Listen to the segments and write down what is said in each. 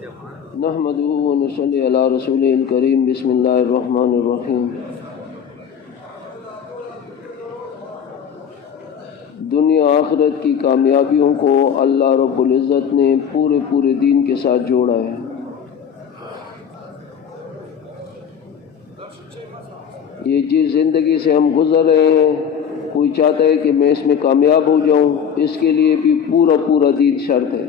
نحمدہ و نصلی علی رسولہ الکریم بسم اللہ الرحمن الرحیم۔ دنیا آخرت کی کامیابیوں کو اللہ رب العزت نے پورے دین کے ساتھ جوڑا ہے۔ یہ جس زندگی سے ہم گزر رہے ہیں، کوئی چاہتا ہے کہ میں اس میں کامیاب ہو جاؤں، اس کے لیے بھی پورا دین شرط ہے۔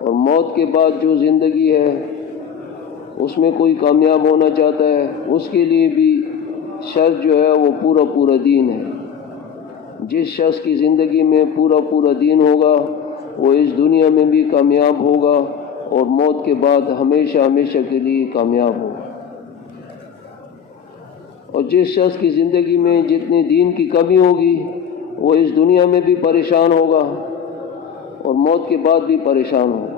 اور موت کے بعد جو زندگی ہے اس میں کوئی کامیاب ہونا چاہتا ہے، اس کے لیے بھی شرط جو ہے وہ پورا دین ہے۔ جس شخص کی زندگی میں پورا دین ہوگا وہ اس دنیا میں بھی کامیاب ہوگا اور موت کے بعد ہمیشہ کے لیے کامیاب ہوگا۔ اور جس شخص کی زندگی میں جتنی دین کی کمی ہوگی وہ اس دنیا میں بھی پریشان ہوگا اور موت کے بعد بھی پریشان ہوگا۔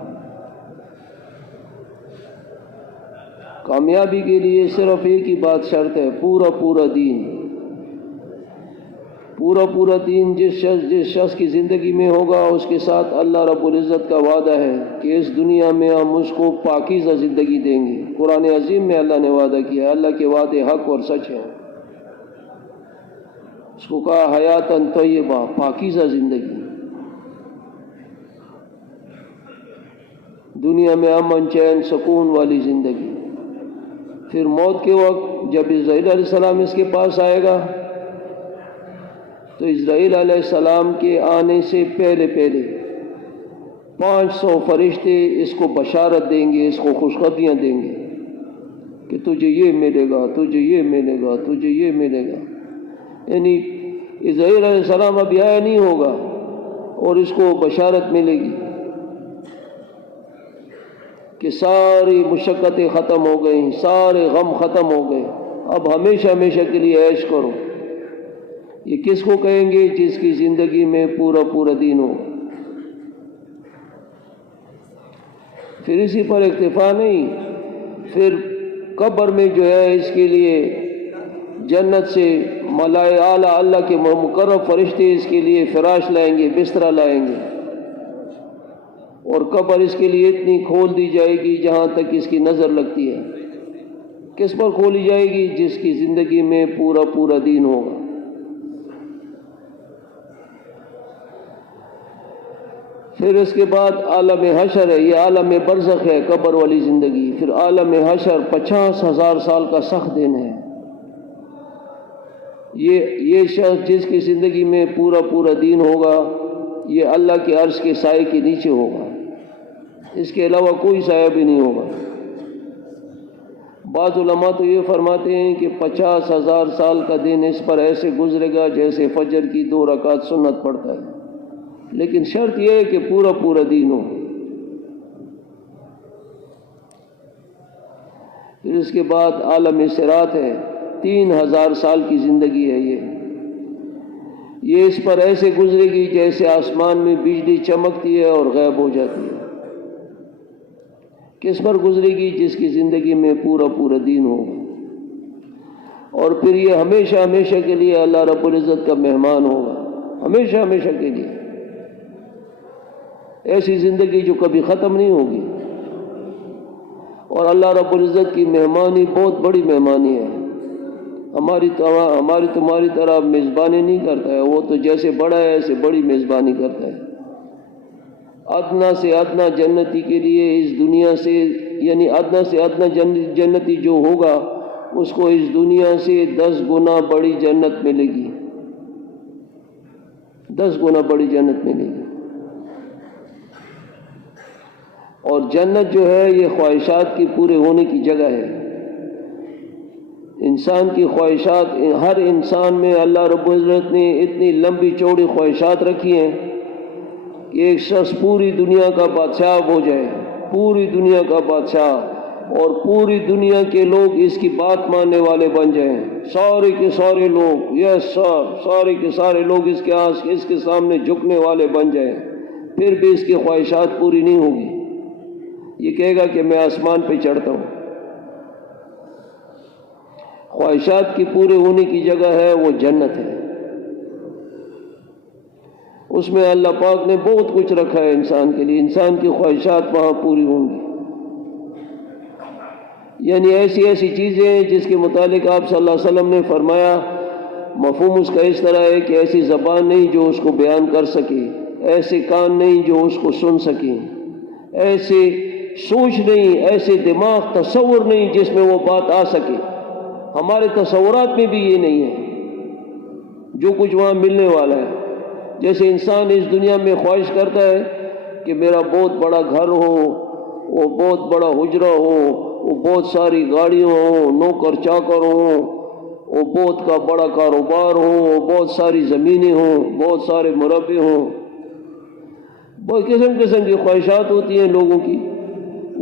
کامیابی کے لیے صرف ایک ہی بات شرط ہے، پورا دین۔ پورا دین جس شخص کی زندگی میں ہوگا اس کے ساتھ اللہ رب العزت کا وعدہ ہے کہ اس دنیا میں ہم اس کو پاکیزہ زندگی دیں گے۔ قرآن عظیم میں اللہ نے وعدہ کیا ہے، اللہ کے وعدے حق اور سچ ہیں۔ اس کو کہا حیاتاً طیبہ، پاکیزہ زندگی۔ دنیا میں امن چین سکون والی زندگی۔ پھر موت کے وقت جب اسرائیل علیہ السلام اس کے پاس آئے گا تو اسرائیل علیہ السلام کے آنے سے پہلے 500 فرشتے اس کو بشارت دیں گے، اس کو خوشخبریاں دیں گے کہ تجھے یہ ملے گا، تجھے یہ ملے گا، تجھے یہ ملے گا۔ یعنی اسرائیل علیہ السلام ابھی آیا نہیں ہوگا اور اس کو بشارت ملے گی کہ ساری مشقتیں ختم ہو گئیں، سارے غم ختم ہو گئے، اب ہمیشہ کے لیے عیش کرو۔ یہ کس کو کہیں گے؟ جس کی زندگی میں پورا دین ہو۔ پھر اسی پر اکتفا نہیں، پھر قبر میں جو ہے اس کے لیے جنت سے اعلیٰ اللہ کے مقرب فرشتے اس کے لیے فراش لائیں گے، بستر لائیں گے، اور قبر اس کے لیے اتنی کھول دی جائے گی جہاں تک اس کی نظر لگتی ہے۔ کس پر کھولی جائے گی؟ جس کی زندگی میں پورا دین ہوگا۔ پھر اس کے بعد عالم حشر ہے، یہ عالم برزخ ہے، قبر والی زندگی۔ پھر عالم حشر 50,000 سال کا سخت دن ہے۔ یہ شخص جس کی زندگی میں پورا دین ہوگا یہ اللہ کے عرش کے سائے کے نیچے ہوگا، اس کے علاوہ کوئی سایہ بھی نہیں ہوگا۔ بعض علماء تو یہ فرماتے ہیں کہ 50,000 سال کا دن اس پر ایسے گزرے گا جیسے فجر کی 2 رکعت سنت پڑتا ہے، لیکن شرط یہ ہے کہ پورا دین ہو۔ پھر اس کے بعد عالم صراط ہے، 3,000 سال کی زندگی ہے یہ اس پر ایسے گزرے گی جیسے آسمان میں بجلی چمکتی ہے اور غائب ہو جاتی ہے۔ کس پر گزرے گی؟ جس کی زندگی میں پورا دین ہو۔ اور پھر یہ ہمیشہ کے لیے اللہ رب العزت کا مہمان ہوگا، ہمیشہ کے لیے۔ ایسی زندگی جو کبھی ختم نہیں ہوگی۔ اور اللہ رب العزت کی مہمانی بہت بڑی مہمانی ہے، ہماری تمہاری طرح میزبانی نہیں کرتا ہے، وہ تو جیسے بڑا ہے ایسے بڑی میزبانی کرتا ہے۔ ادنا سے ادنا جنتی کے لیے اس دنیا سے، یعنی ادنا سے ادنا جنتی جو ہوگا اس کو اس دنیا سے 10 گنا بڑی جنت ملے گی، 10 گنا بڑی جنت ملے گی۔ اور جنت جو ہے یہ خواہشات کی پورے ہونے کی جگہ ہے۔ انسان کی خواہشات، ہر انسان میں اللہ رب العزت نے اتنی لمبی چوڑی خواہشات رکھی ہیں کہ ایک شخص پوری دنیا کا بادشاہ ہو جائے، پوری دنیا کا بادشاہ، اور پوری دنیا کے لوگ اس کی بات ماننے والے بن جائیں، سارے کے سارے لوگ، سارے کے سارے لوگ اس کے سامنے جھکنے والے بن جائیں، پھر بھی اس کی خواہشات پوری نہیں ہوگی۔ یہ کہے گا کہ میں آسمان پہ چڑھتا ہوں۔ خواہشات کی پورے ہونے کی جگہ ہے وہ جنت ہے۔ اس میں اللہ پاک نے بہت کچھ رکھا ہے انسان کے لیے، انسان کی خواہشات وہاں پوری ہوں گی۔ یعنی ایسی ایسی چیزیں ہیں جس کے متعلق آپ صلی اللہ علیہ وسلم نے فرمایا، مفہوم اس کا اس طرح ہے کہ ایسی زبان نہیں جو اس کو بیان کر سکے، ایسے کان نہیں جو اس کو سن سکیں، ایسے سوچ نہیں، ایسے دماغ تصور نہیں جس میں وہ بات آ سکے۔ ہمارے تصورات میں بھی یہ نہیں ہے جو کچھ وہاں ملنے والا ہے۔ جیسے انسان اس دنیا میں خواہش کرتا ہے کہ میرا بہت بڑا گھر ہو، وہ بہت بڑا حجرہ ہو، وہ بہت ساری گاڑیاں ہوں، نوکر چاکر ہوں، وہ بہت کا بڑا کاروبار ہو، وہ بہت ساری زمینیں ہوں، بہت سارے مربع ہوں، بہت قسم قسم کی خواہشات ہوتی ہیں لوگوں کی۔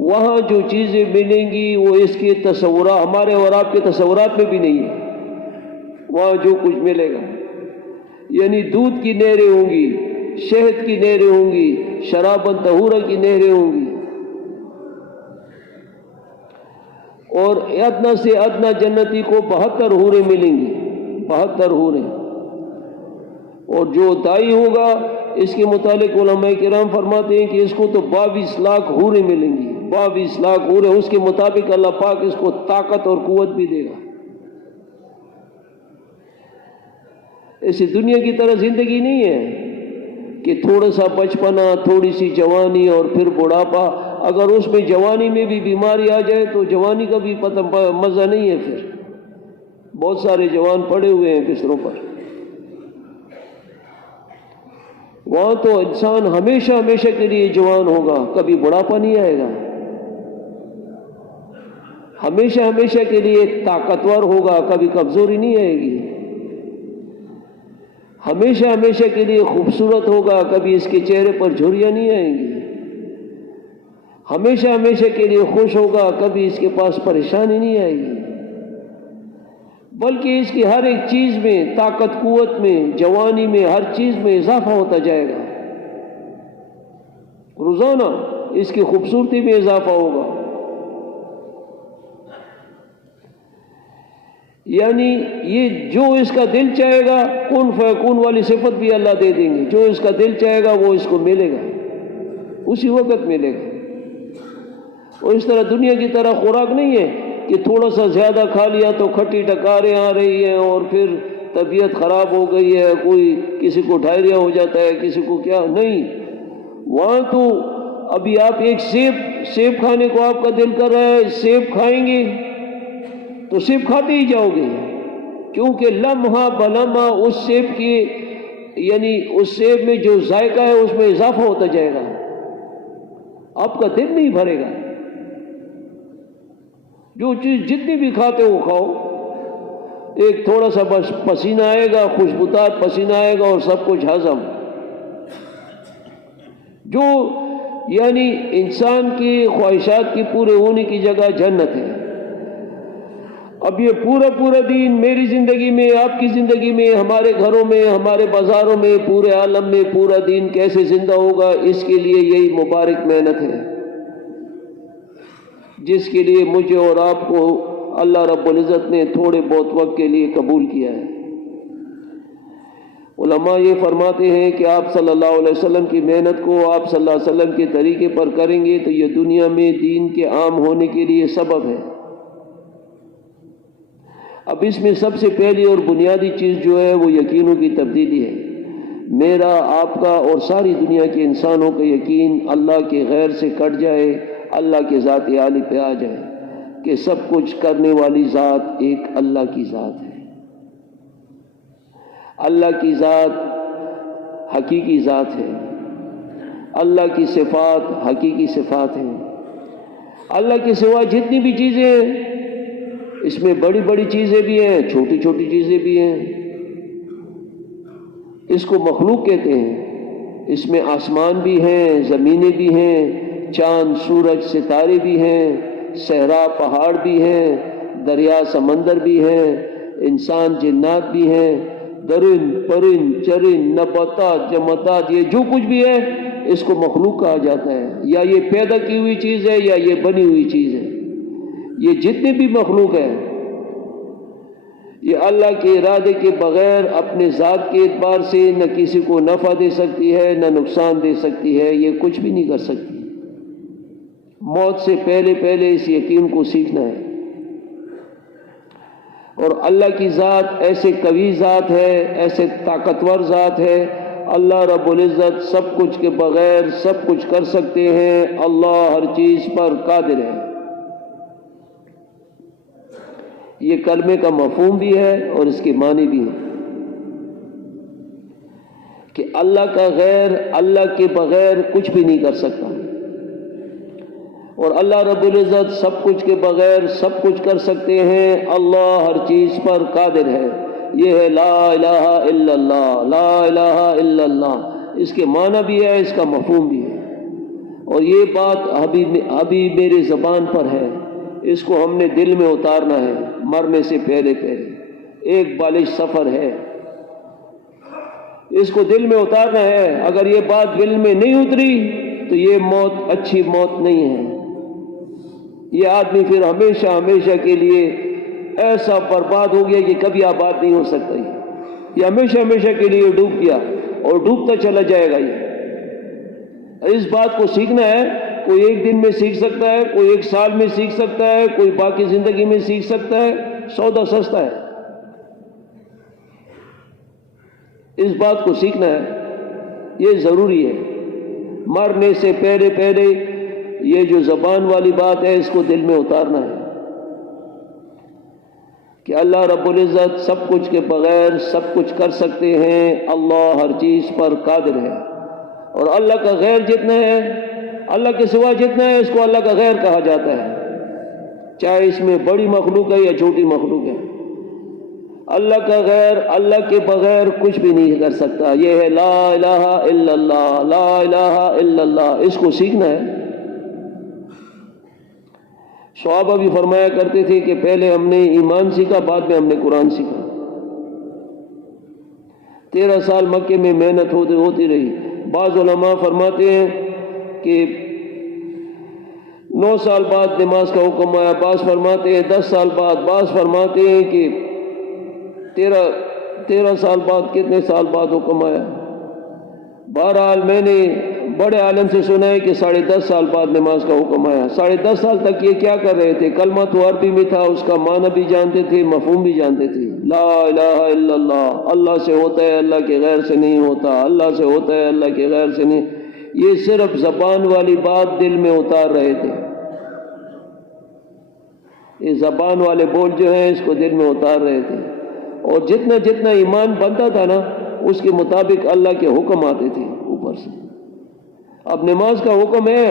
وہاں جو چیزیں ملیں گی وہ اس کے تصورات، ہمارے اور آپ کے تصورات میں بھی نہیں ہے۔ وہاں جو کچھ ملے گا، یعنی دودھ کی نہریں ہوں گی، شہد کی نہریں ہوں گی، شراب طہورہ کی نہریں ہوں گی، اور ادنا سے ادنا جنتی کو 72 حوریں ملیں گی، 72 حوریں۔ اور جو دائی ہوگا اس کے متعلق علماء کرام فرماتے ہیں کہ اس کو تو 22 لاکھ حوریں ملیں گی، 22 لاکھ حوریں۔ اس کے مطابق اللہ پاک اس کو طاقت اور قوت بھی دے گا۔ ایسی دنیا کی طرح زندگی نہیں ہے کہ تھوڑا سا بچپنا، تھوڑی سی جوانی اور پھر بڑھاپا۔ اگر اس میں جوانی میں بھی بیماری آ جائے تو جوانی کا بھی مزہ نہیں ہے۔ پھر بہت سارے جوان پڑے ہوئے ہیں بستروں پر۔ وہاں تو انسان ہمیشہ ہمیشہ کے لیے جوان ہوگا، کبھی بڑھاپا نہیں آئے گا، ہمیشہ ہمیشہ کے لیے طاقتور ہوگا، کبھی کمزوری نہیں آئے گی، ہمیشہ ہمیشہ کے لیے خوبصورت ہوگا، کبھی اس کے چہرے پر جھریاں نہیں آئیں گی، ہمیشہ ہمیشہ کے لیے خوش ہوگا، کبھی اس کے پاس پریشانی نہیں آئے گی، بلکہ اس کی ہر ایک چیز میں، طاقت قوت میں، جوانی میں، ہر چیز میں اضافہ ہوتا جائے گا۔ روزانہ اس کی خوبصورتی میں اضافہ ہوگا۔ یعنی یہ جو اس کا دل چاہے گا، کن فیکون والی صفت بھی اللہ دے دیں گے، جو اس کا دل چاہے گا وہ اس کو ملے گا، اسی وقت ملے گا۔ اور اس طرح دنیا کی طرح خوراک نہیں ہے کہ تھوڑا سا زیادہ کھا لیا تو کھٹی ٹکاریں آ رہی ہیں اور پھر طبیعت خراب ہو گئی ہے، کوئی کسی کو ڈائریا ہو جاتا ہے، کسی کو کیا نہیں۔ وہاں تو ابھی آپ ایک سیب کھانے کو آپ کا دل کر رہا ہے، سیب کھائیں گے تو سیب کھاتے ہی جاؤ گے، کیونکہ لمحہ بلمحہ اس سیب کی، یعنی اس سیب میں جو ذائقہ ہے اس میں اضافہ ہوتا جائے گا، آپ کا دل نہیں بھرے گا۔ جو چیز جتنی بھی کھاتے ہو کھاؤ، ایک تھوڑا سا بس پسینہ آئے گا، خوشبودار پسینہ آئے گا اور سب کچھ ہضم۔ جو یعنی انسان کی خواہشات کی پورے ہونے کی جگہ جنت ہے۔ اب یہ پورا دین میری زندگی میں، آپ کی زندگی میں، ہمارے گھروں میں، ہمارے بازاروں میں، پورے عالم میں پورا دین کیسے زندہ ہوگا، اس کے لیے یہی مبارک محنت ہے جس کے لیے مجھے اور آپ کو اللہ رب العزت نے تھوڑے بہت وقت کے لیے قبول کیا ہے۔ علماء یہ فرماتے ہیں کہ آپ صلی اللہ علیہ وسلم کی محنت کو آپ صلی اللہ علیہ وسلم کے طریقے پر کریں گے تو یہ دنیا میں دین کے عام ہونے کے لیے سبب ہے۔ اب اس میں سب سے پہلی اور بنیادی چیز جو ہے وہ یقینوں کی تبدیلی ہے۔ میرا، آپ کا اور ساری دنیا کے انسانوں کا یقین اللہ کے غیر سے کٹ جائے، اللہ کے ذات عالی پہ آ جائے کہ سب کچھ کرنے والی ذات ایک اللہ کی ذات ہے۔ اللہ کی ذات حقیقی ذات ہے، اللہ کی صفات حقیقی صفات ہیں۔ اللہ کے سوا جتنی بھی چیزیں ہیں، اس میں بڑی بڑی چیزیں بھی ہیں، چھوٹی چھوٹی چیزیں بھی ہیں، اس کو مخلوق کہتے ہیں۔ اس میں آسمان بھی ہیں، زمینیں بھی ہیں، چاند سورج ستارے بھی ہیں، صحرا پہاڑ بھی ہیں، دریا سمندر بھی ہیں، انسان جنات بھی ہیں، درند پرند چرند نباتات جمادات، یہ جو کچھ بھی ہے اس کو مخلوق کہا جاتا ہے، یا یہ پیدا کی ہوئی چیز ہے یا یہ بنی ہوئی چیز ہے۔ یہ جتنے بھی مخلوق ہے یہ اللہ کے ارادے کے بغیر اپنے ذات کے اعتبار سے نہ کسی کو نفع دے سکتی ہے نہ نقصان دے سکتی ہے، یہ کچھ بھی نہیں کر سکتی۔ موت سے پہلے پہلے اس یقین کو سیکھنا ہے۔ اور اللہ کی ذات ایسے قوی ذات ہے، ایسے طاقتور ذات ہے، اللہ رب العزت سب کچھ کے بغیر سب کچھ کر سکتے ہیں، اللہ ہر چیز پر قادر ہے۔ یہ کلمے کا مفہوم بھی ہے اور اس کے معنی بھی ہے کہ اللہ کا غیر اللہ کے بغیر کچھ بھی نہیں کر سکتا، اور اللہ رب العزت سب کچھ کے بغیر سب کچھ کر سکتے ہیں، اللہ ہر چیز پر قادر ہے۔ یہ ہے لا الہ الا اللہ، لا الہ الا اللہ، اس کے معنی بھی ہے، اس کا مفہوم بھی ہے، اور یہ بات ابھی میرے زبان پر ہے، اس کو ہم نے دل میں اتارنا ہے مرنے سے پہلے پہلے۔ ایک بالغ سفر ہے، اس کو دل میں اتارنا ہے۔ اگر یہ بات دل میں نہیں اتری تو یہ موت اچھی موت نہیں ہے، یہ آدمی پھر ہمیشہ ہمیشہ کے لیے ایسا برباد ہو گیا کہ کبھی آباد نہیں ہو سکتا، یہ ہمیشہ ہمیشہ کے لیے ڈوب گیا اور ڈوبتا چلا جائے گا۔ یہ اس بات کو سیکھنا ہے، کوئی ایک دن میں سیکھ سکتا ہے، کوئی ایک سال میں سیکھ سکتا ہے، کوئی باقی زندگی میں سیکھ سکتا ہے، سودا سستا ہے۔ اس بات کو سیکھنا ہے، یہ ضروری ہے۔ مرنے سے پہلے پہلے یہ جو زبان والی بات ہے اس کو دل میں اتارنا ہے کہ اللہ رب العزت سب کچھ کے بغیر سب کچھ کر سکتے ہیں، اللہ ہر چیز پر قادر ہے، اور اللہ کا غیر جتنا ہے، اللہ کے سوا جتنا ہے، اس کو اللہ کا غیر کہا جاتا ہے، چاہے اس میں بڑی مخلوق ہے یا چھوٹی مخلوق ہے۔ اللہ کا غیر اللہ کے بغیر کچھ بھی نہیں کر سکتا۔ یہ ہے لا الہ الا اللہ، لا الہ الا اللہ، اس کو سیکھنا ہے۔ صحابہ بھی فرمایا کرتے تھے کہ پہلے ہم نے ایمان سیکھا، بعد میں ہم نے قرآن سیکھا۔ 13 سال مکے میں محنت ہوتی رہی۔ بعض علماء فرماتے ہیں کہ 9 سال بعد نماز کا حکم آیا، بعض فرماتے ہیں 10 سال بعد، بعض فرماتے ہیں کہ 13 سال بعد، کتنے سال بعد حکم آیا۔ بہرحال میں نے بڑے عالم سے سنا ہے کہ 10.5 سال بعد نماز کا حکم آیا۔ 10.5 سال تک یہ کیا کر رہے تھے؟ کلمہ تو عربی میں تھا، اس کا معنی بھی جانتے تھے، مفہوم بھی جانتے تھے۔ لا الہ الا اللہ، اللہ سے ہوتا ہے، اللہ کے غیر سے نہیں ہوتا، اللہ سے ہوتا ہے، اللہ کے غیر سے نہیں۔ یہ صرف زبان والی بات دل میں اتار رہے تھے، یہ زبان والے بول جو ہیں اس کو دل میں اتار رہے تھے، اور جتنا جتنا ایمان بنتا تھا نا اس کے مطابق اللہ کے حکم آتے تھے اوپر سے۔ اب نماز کا حکم ہے،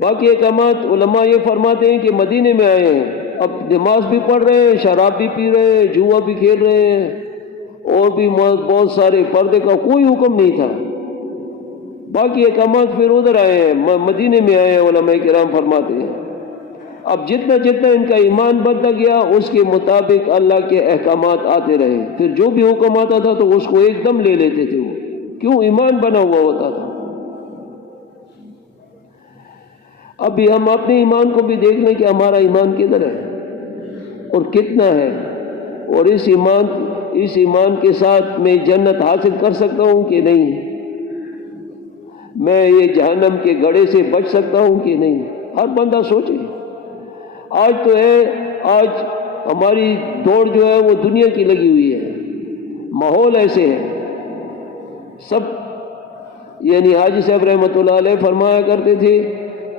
باقی احکامات علماء یہ فرماتے ہیں کہ مدینے میں آئے ہیں، اب نماز بھی پڑھ رہے ہیں، شراب بھی پی رہے ہیں، جوا بھی کھیل رہے ہیں، اور بھی بہت سارے، پردے کا کوئی حکم نہیں تھا۔ باقی احکامات پھر ادھر آئے ہیں، مدینے میں آئے ہیں، علماء کرام فرماتے ہیں۔ اب جتنا جتنا ان کا ایمان بنتا گیا اس کے مطابق اللہ کے احکامات آتے رہے، پھر جو بھی حکم آتا تھا تو اس کو ایک دم لے لیتے تھے، وہ کیوں؟ ایمان بنا ہوا ہوتا تھا۔ ابھی ہم اپنے ایمان کو بھی دیکھ لیں کہ ہمارا ایمان کدھر ہے اور کتنا ہے، اور اس ایمان کے ساتھ میں جنت حاصل کر سکتا ہوں کہ نہیں، میں یہ جہنم کے گڑھے سے بچ سکتا ہوں کہ نہیں۔ ہر بندہ سوچے۔ آج تو ہے، آج ہماری دوڑ جو ہے وہ دنیا کی لگی ہوئی ہے، ماحول ایسے ہے سب، یعنی حاجی صاحب رحمۃ اللہ علیہ فرمایا کرتے تھے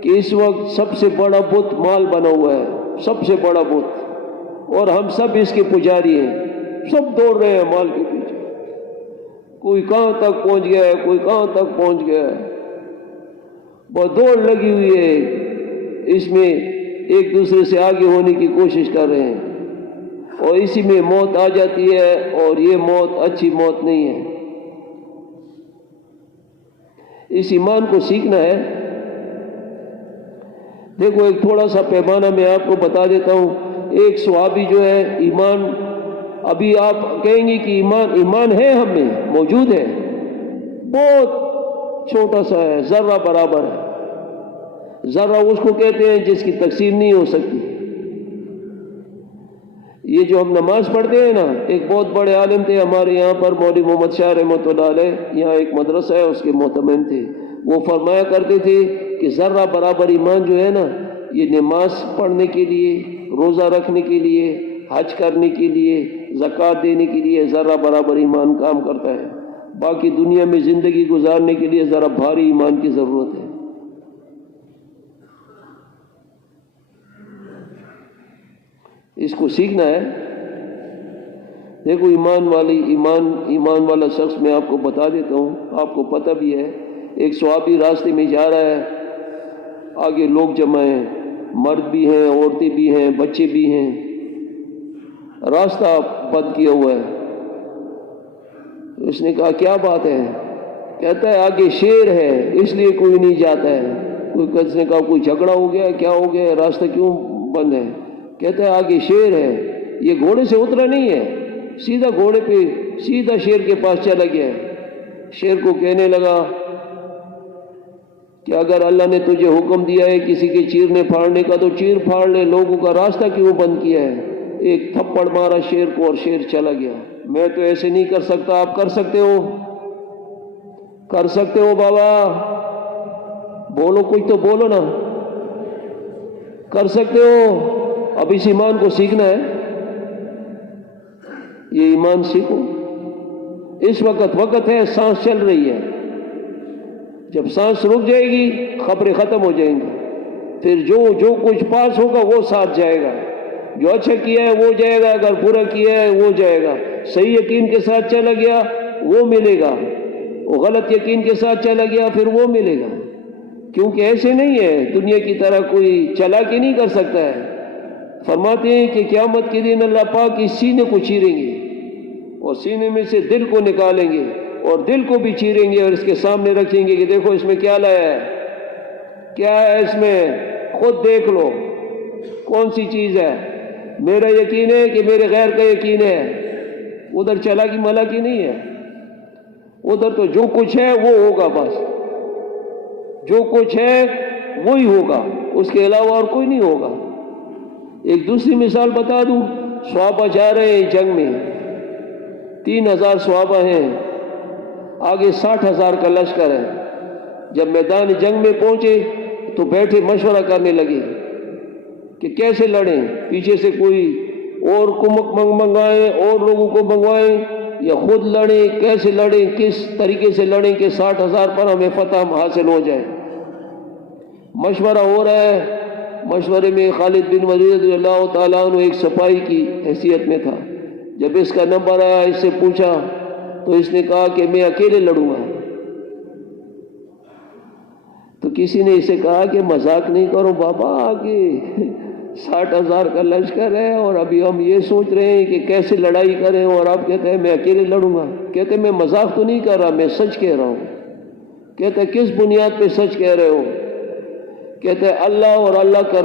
کہ اس وقت سب سے بڑا بت مال بنا ہوا ہے، سب سے بڑا بت، اور ہم سب اس کے پجاری ہیں، سب دوڑ رہے ہیں مال کے پیچھے، کوئی کہاں تک پہنچ گیا ہے، کوئی کہاں تک پہنچ گیا ہے، بہت دوڑ لگی ہوئی ہے، اس میں ایک دوسرے سے آگے ہونے کی کوشش کر رہے ہیں، اور اسی میں موت آ جاتی ہے، اور یہ موت اچھی موت نہیں ہے۔ اس ایمان کو سیکھنا ہے۔ دیکھو ایک تھوڑا سا پیمانہ میں آپ کو بتا دیتا ہوں۔ ایک صحابی جو ہے، ایمان، ابھی آپ کہیں گے کہ ایمان ہے ہم میں، موجود ہے، بہت چھوٹا سا ہے، ذرہ برابر ہے۔ ذرہ اس کو کہتے ہیں جس کی تقسیم نہیں ہو سکتی۔ یہ جو ہم نماز پڑھتے ہیں نا، ایک بہت بڑے عالم تھے ہمارے یہاں پر، مولوی محمد شاہ رحمۃ اللہ علیہ، یہاں ایک مدرسہ ہے اس کے محتمم تھے، وہ فرمایا کرتے تھے کہ ذرہ برابر ایمان جو ہے نا، یہ نماز پڑھنے کے لیے، روزہ رکھنے کے لیے، حج کرنے کے لیے، زکوٰۃ دینے کے لیے ذرہ برابر ایمان کام کرتا ہے، باقی دنیا میں زندگی گزارنے کے لیے ذرا بھاری ایمان کی ضرورت ہے۔ اس کو سیکھنا ہے۔ دیکھو ایمان والا شخص میں آپ کو بتا دیتا ہوں، آپ کو پتہ بھی ہے، ایک صحابی راستے میں جا رہا ہے، آگے لوگ جمع ہیں، مرد بھی ہیں، عورتیں بھی ہیں، بچے بھی ہیں، راستہ بند کیا ہوا ہے۔ اس نے کہا کیا بات ہے؟ کہتا ہے آگے شیر ہے اس لیے کوئی نہیں جاتا ہے۔ اس نے کہا کوئی جھگڑا ہو گیا، کیا ہو گیا، راستہ کیوں بند ہے؟ کہتا ہے آگے شیر ہے، یہ گھوڑے سے اترا نہیں ہے، سیدھا گھوڑے پہ سیدھا شیر کے پاس چلا گیا۔ شیر کو کہنے لگا کہ اگر اللہ نے تجھے حکم دیا ہے کسی کے چیرنے پھاڑنے کا تو چیر پھاڑ لے، لوگوں کا راستہ کیوں بند کیا ہے؟ ایک تھپڑ مارا شیر کو اور شیر چلا گیا۔ میں تو ایسے نہیں کر سکتا، آپ کر سکتے ہو؟ کر سکتے ہو بابا؟ بولو، کچھ تو بولو نا۔ کر سکتے ہو؟ اب اس ایمان کو سیکھنا ہے، یہ ایمان سیکھو۔ اس وقت ہے، سانس چل رہی ہے، جب سانس رک جائے گی خبریں ختم ہو جائیں گی، پھر جو کچھ پاس ہوگا وہ ساتھ جائے گا، جو اچھا کیا ہے وہ جائے گا، اگر برا کیا ہے وہ جائے گا۔ صحیح یقین کے ساتھ چلا گیا وہ ملے گا، وہ غلط یقین کے ساتھ چلا گیا پھر وہ ملے گا، کیونکہ ایسے نہیں ہے دنیا کی طرح کوئی چالاکی نہیں کر سکتا ہے۔ فرماتے ہیں کہ قیامت کے دن اللہ پاک اس سینے کو چیریں گے اور سینے میں سے دل کو نکالیں گے اور دل کو بھی چیریں گے اور اس کے سامنے رکھیں گے کہ دیکھو اس میں کیا لایا ہے، کیا ہے اس میں، خود دیکھ لو کون سی چیز ہے، میرا یقین ہے کہ میرے غیر کا یقین ہے۔ ادھر چالاکی ملاکی نہیں ہے، ادھر تو جو کچھ ہے وہ ہوگا، بس جو کچھ ہے وہی ہوگا، اس کے علاوہ اور کوئی نہیں ہوگا۔ ایک دوسری مثال بتا دوں، صحابہ جا رہے ہیں جنگ میں، 3000 صحابہ ہیں، آگے 60,000 کا لشکر ہے۔ جب میدان جنگ میں پہنچے تو بیٹھے مشورہ کرنے لگے کہ کیسے لڑیں، پیچھے سے کوئی اور کمک منگائیں، اور لوگوں کو منگوائیں، یا خود لڑیں، کیسے لڑیں، کس طریقے سے لڑیں کہ 60,000 پر ہمیں فتح حاصل ہو جائے۔ مشورہ ہو رہا ہے، مشورے میں خالد بن ولید رضی اللہ تعالیٰ عنہ ایک سپاہی کی حیثیت میں تھا۔ جب اس کا نمبر آیا، اس سے پوچھا تو اس نے کہا کہ میں اکیلے لڑوں گا۔ تو کسی نے اسے کہا کہ مذاق نہیں کرو بابا، آگے 60,000 کا لشکر ہے اور ابھی ہم یہ سوچ رہے ہیں کہ کیسے لڑائی کریں، اور آپ کہتے ہیں میں اکیلے لڑوں گا۔ کہتے میں مذاق تو نہیں کر رہا، میں سچ کہہ رہا ہوں۔ کہتے کس بنیاد پہ سچ کہہ رہے ہو؟ کہتے ہیں اللہ اور اللہ کے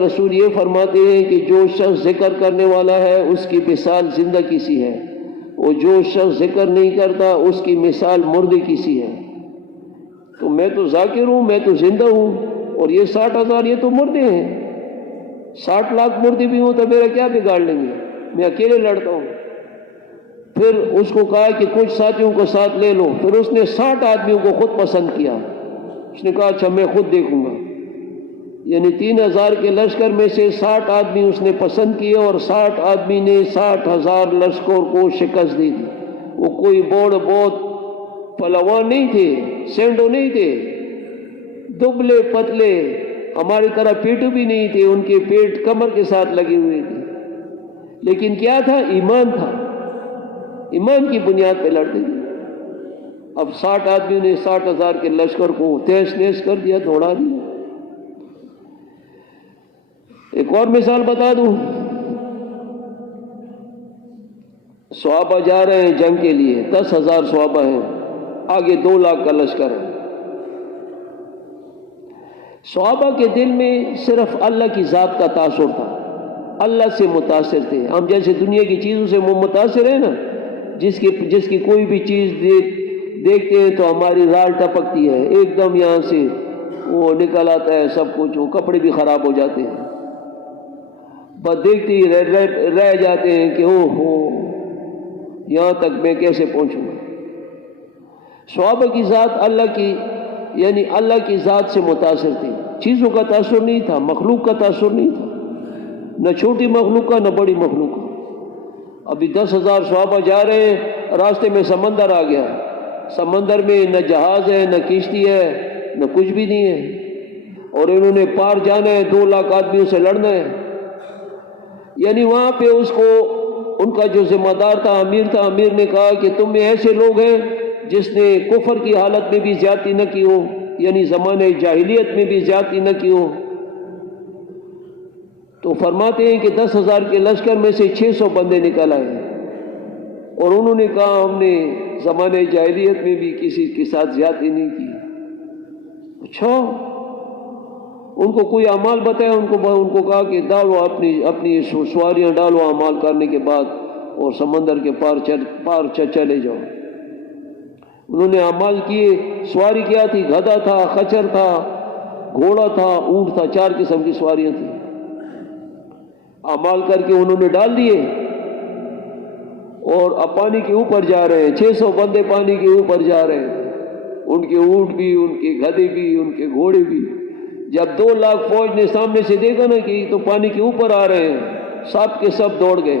رسول یہ فرماتے ہیں کہ جو شخص ذکر کرنے والا ہے اس کی مثال زندہ کسی ہے، اور جو شخص ذکر نہیں کرتا اس کی مثال مردے کسی ہے۔ تو میں تو ذاکر ہوں، میں تو زندہ ہوں، اور یہ 60,000 یہ تو مردے ہیں۔ 60 لاکھ مردے بھی ہوں تو میرا کیا بگاڑ لیں گے، میں اکیلے لڑتا ہوں۔ پھر اس کو کہا کہ کچھ ساتھیوں کو ساتھ لے لو، پھر اس نے 60 آدمیوں کو خود پسند کیا۔ اس نے کہا اچھا میں خود دیکھوں گا، یعنی 3000 کے لشکر میں سے 60 آدمی اس نے پسند کیے، اور 60 آدمی نے 60,000 لشکر کو شکست دی تھی۔ وہ کوئی بہت پہلوان نہیں تھے، سینڈو نہیں تھے، دبلے پتلے، ہماری طرح پیٹو بھی نہیں تھے، ان کے پیٹ کمر کے ساتھ لگے ہوئے تھے، لیکن کیا تھا؟ ایمان تھا، ایمان کی بنیاد پہ لڑتے تھے۔ اب 60 آدمیوں نے 60,000 کے لشکر کو تہس نہس کر دیا، دوڑا دیا۔ ایک اور مثال بتا دوں، صحابہ جا رہے ہیں جنگ کے لیے، 10,000 صحابہ ہیں، آگے 2 لاکھ کا لشکر ہے۔ صحابہ کے دل میں صرف اللہ کی ذات کا تاثر تھا، اللہ سے متاثر تھے۔ ہم جیسے دنیا کی چیزوں سے متاثر ہیں نا، جس کی کوئی بھی چیز دیکھتے ہیں تو ہماری رال ٹپکتی ہے، ایک دم یہاں سے وہ نکل آتا ہے سب کچھ، وہ کپڑے بھی خراب ہو جاتے ہیں۔ بس دیکھتے ہی رہ جاتے ہیں کہ او ہو یہاں تک میں کیسے پہنچوں گا۔ صحابہ کی ذات اللہ کی یعنی اللہ کی ذات سے متاثر تھی، چیزوں کا تاثر نہیں تھا، مخلوق کا تاثر نہیں تھا، نہ چھوٹی مخلوق کا نہ بڑی مخلوق کا۔ ابھی 10,000 صحابہ جا رہے ہیں، راستے میں سمندر آ گیا، سمندر میں نہ جہاز ہے نہ کشتی ہے نہ کچھ بھی نہیں ہے، اور انہوں نے پار جانا ہے، 2 لاکھ آدمیوں سے لڑنا ہے۔ یعنی وہاں پہ اس کو ان کا جو ذمہ دار تھا امیر تھا، امیر نے کہا کہ تم میں ایسے لوگ ہیں جس نے کفر کی حالت میں بھی زیادتی نہ کی ہو، یعنی زمانے جاہلیت میں بھی زیادتی نہ کی ہو۔ تو فرماتے ہیں کہ 10,000 کے لشکر میں سے 600 بندے نکل آئے، اور انہوں نے کہا ہم نے زمانے جاہلیت میں بھی کسی کے ساتھ زیادتی نہیں کی۔ اچھا، ان کو کوئی اعمال بتایا، ان کو کہا کہ ڈالو اپنی سواریاں ڈالو اعمال کرنے کے بعد اور سمندر کے پار چلے جاؤ۔ انہوں نے اعمال کیے، سواری کیا تھی؟ گدھا تھا، خچر تھا، گھوڑا تھا، اونٹ تھا، 4 قسم کی سواریاں تھیں۔ اعمال کر کے انہوں نے ڈال دیے اور اب پانی کے اوپر جا رہے ہیں، 600 بندے پانی کے اوپر جا رہے ہیں، ان کے اونٹ بھی، ان کے گدھے بھی، ان کے گھوڑے بھی۔ جب 2 لاکھ فوج نے سامنے سے دیکھا نا کہ تو پانی کے اوپر آ رہے ہیں، سب کے سب دوڑ گئے۔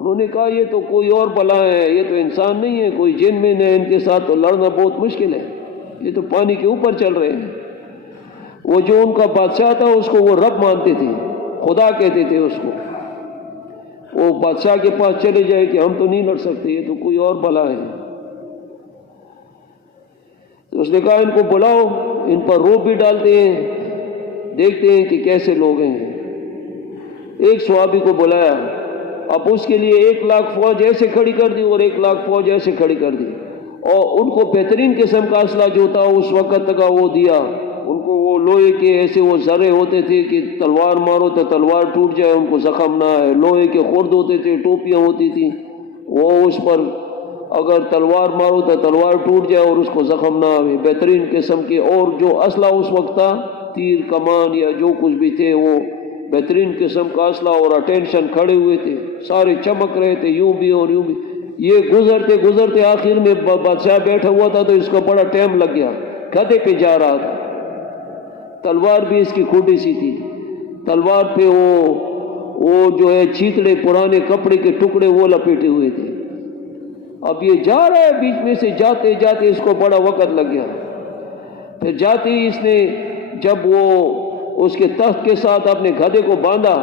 انہوں نے کہا یہ تو کوئی اور بلا ہے، یہ تو انسان نہیں ہے، کوئی جن میں ہے، ان کے ساتھ تو لڑنا بہت مشکل ہے، یہ تو پانی کے اوپر چل رہے ہیں۔ وہ جو ان کا بادشاہ تھا اس کو وہ رب مانتے تھے، خدا کہتے تھے اس کو۔ وہ بادشاہ کے پاس چلے جائے کہ ہم تو نہیں لڑ سکتے، یہ تو کوئی اور بلا ہے۔ تو اس نے کہا ان کو بلاؤ، ان پر روب بھی ڈالتے ہیں، دیکھتے ہیں کہ کیسے لوگ ہیں۔ ایک صحابی کو بلایا، اب اس کے لیے 1 لاکھ فوج ایسے کھڑی کر دی اور 1 لاکھ فوج ایسے کھڑی کر دی، اور ان کو بہترین قسم کا اسلحہ جو تھا اس وقت کا وہ دیا ان کو۔ وہ لوہے کے ایسے وہ ذرے ہوتے تھے کہ تلوار مارو تو تلوار ٹوٹ جائے، ان کو زخم نہ آئے، لوہے کے خرد ہوتے تھے، ٹوپیاں ہوتی تھیں، وہ اس پر اگر تلوار مارو تو تلوار ٹوٹ جائے اور اس کو زخم نہ آئے، بہترین قسم کے۔ اور جو اسلحہ اس وقت تھا، تیر کمان یا جو کچھ بھی تھے، وہ بہترین قسم کا اسلحہ، اور اٹینشن کھڑے ہوئے تھے، سارے چمک رہے تھے، یوں بھی اور یوں بھی۔ یہ گزرتے آخر میں بادشاہ بیٹھا ہوا تھا تو اس کو بڑا ٹائم لگ گیا، گدھے پہ جا رہا تھا، تلوار بھی اس کی کھوٹی سی تھی، تلوار پہ وہ جو ہے چیتڑے، پرانے کپڑے کے ٹکڑے وہ لپیٹے ہوئے تھے۔ اب یہ جا رہا ہے، بیچ میں سے جاتے جاتے اس کو بڑا وقت لگ گیا۔ پھر جاتے ہی اس نے جب وہ اس کے تخت کے ساتھ اپنے گدھے کو باندھا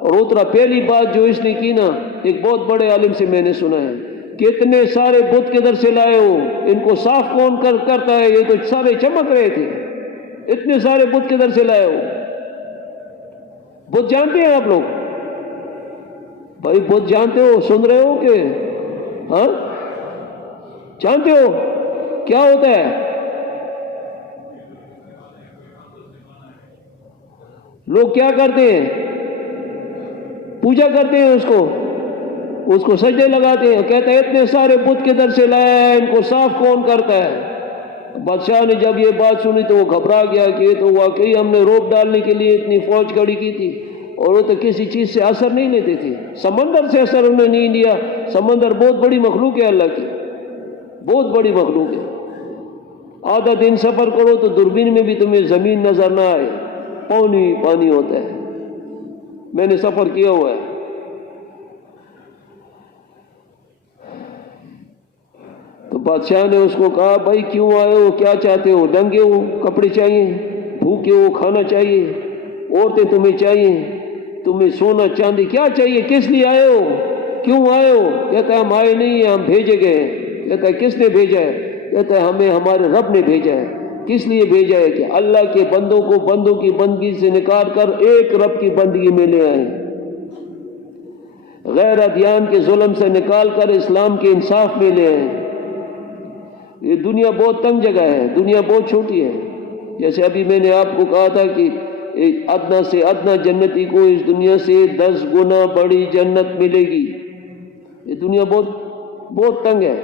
اور اترا، پہلی بات جو اس نے کی نا، ایک بہت بڑے عالم سے میں نے سنا ہے کہ اتنے سارے بت کدھر سے لائے ہو، ان کو صاف کون کرتا ہے، یہ تو سارے چمک رہے تھے، اتنے سارے بت کدھر سے لائے ہو؟ بت جانتے ہیں آپ لوگ؟ بھائی بت جانتے ہو؟ سن رہے ہو کہ ہاں جانتے ہو کیا ہوتا ہے؟ لوگ کیا کرتے ہیں؟ پوجا کرتے ہیں اس کو سجدے لگاتے ہیں، کہتے ہیں اتنے سارے بت کدھر سے لایا ہے، ان کو صاف کون کرتا ہے؟ بادشاہ نے جب یہ بات سنی تو وہ گھبرا گیا کہ یہ تو واقعی ہم نے روپ ڈالنے کے لیے اتنی فوج کھڑی کی تھی، اور وہ تو کسی چیز سے اثر نہیں لیتے تھے، سمندر سے اثر انہوں نے نہیں لیا۔ سمندر بہت بڑی مخلوق ہے، اللہ کی بہت بڑی مخلوق ہے۔ آدھا دن سفر کرو تو دوربین میں بھی تمہیں زمین نظر نہ آئے، پانی پانی ہوتا ہے، میں نے سفر کیا ہوا ہے۔ تو بادشاہ نے اس کو کہا بھائی کیوں آئے ہو، کیا چاہتے ہو؟ ننگے ہو، کپڑے چاہیے، بھوکے ہو، کھانا چاہیے، عورتیں تمہیں چاہیے، تمہیں سونا چاندی کیا چاہیے، کس لیے آئے ہو، کیوں آئے ہو؟ کہتا ہے ہم آئے نہیں ہیں، ہم بھیجے گئے ہیں۔ کہتا ہے کس نے بھیجا ہے؟ کہتا ہے ہمیں ہمارے رب نے بھیجا ہے۔ کس لیے بھیجا ہے؟ کہ اللہ کے بندوں کو بندوں کی بندگی سے نکال کر ایک رب کی بندگی میں لے آئے، غیر ادیان کے ظلم سے نکال کر اسلام کے انصاف میں لے آئے۔ یہ دنیا بہت تنگ جگہ ہے، دنیا بہت چھوٹی ہے۔ جیسے ابھی میں نے آپ کو کہا تھا کہ ایک ادنا سے ادنا جنتی کو اس دنیا سے 10 گنا بڑی جنت ملے گی۔ یہ دنیا بہت تنگ ہے۔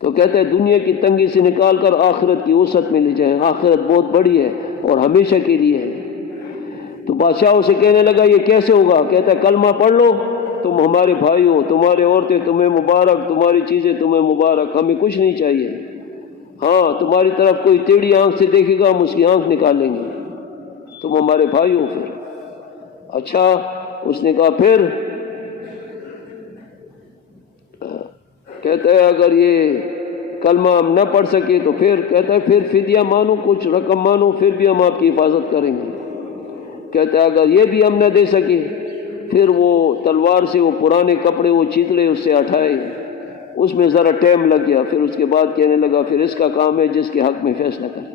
تو کہتا ہے دنیا کی تنگی سے نکال کر آخرت کی وسعت میں لے جائیں، آخرت بہت بڑی ہے اور ہمیشہ کے لیے ہے۔ تو بادشاہ اسے کہنے لگا یہ کیسے ہوگا؟ کہتا ہے کلمہ پڑھ لو، تم ہمارے بھائی ہو، تمہارے عورتیں تمہیں مبارک، تمہاری چیزیں تمہیں مبارک، ہمیں کچھ نہیں چاہیے۔ ہاں تمہاری طرف کوئی ٹیڑھی آنکھ سے دیکھے گا ہم اس کی آنکھ نکال لیں گے، تم ہمارے بھائی ہو۔ پھر اچھا، اس نے کہا پھر؟ کہتا ہے اگر یہ کلمہ ہم نہ پڑھ سکے تو پھر؟ کہتا ہے پھر فدیہ مانو، کچھ رقم مانو، پھر بھی ہم آپ کی حفاظت کریں گے۔ کہتا ہے اگر یہ بھی ہم نہ دے سکے، پھر وہ تلوار سے وہ پرانے کپڑے وہ چیتڑے اس سے ہٹائے، اس میں ذرا ٹائم لگ گیا، پھر اس کے بعد کہنے لگا پھر اس کا کام ہے جس کے حق میں فیصلہ کرے۔